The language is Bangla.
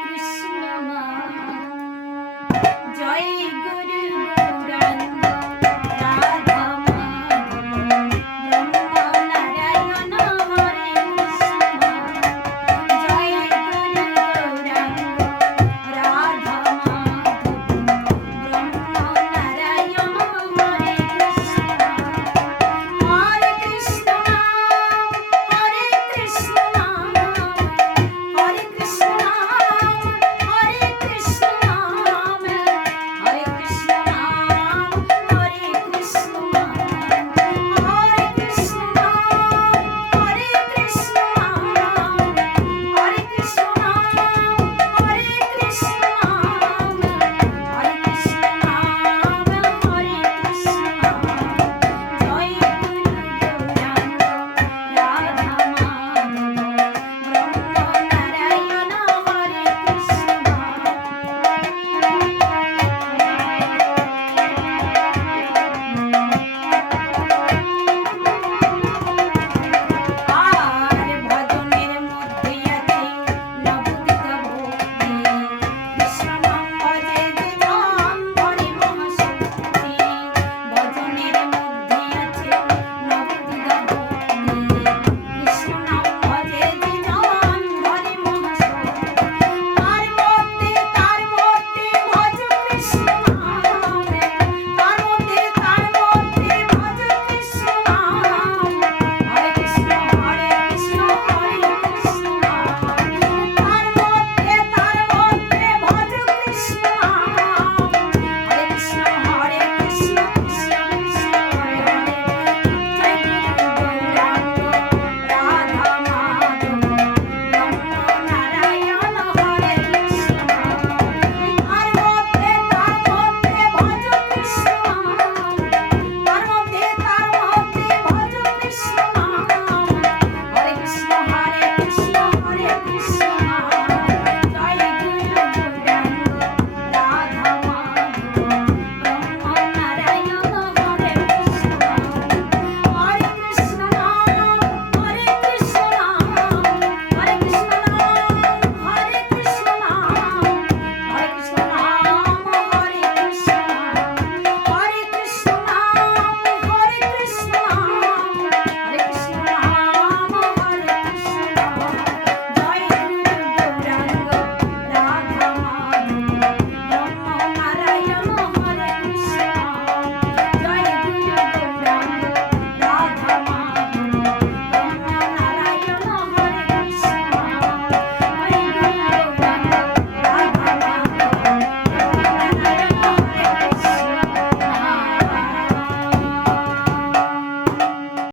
কৃষ্ণ জয় গুরু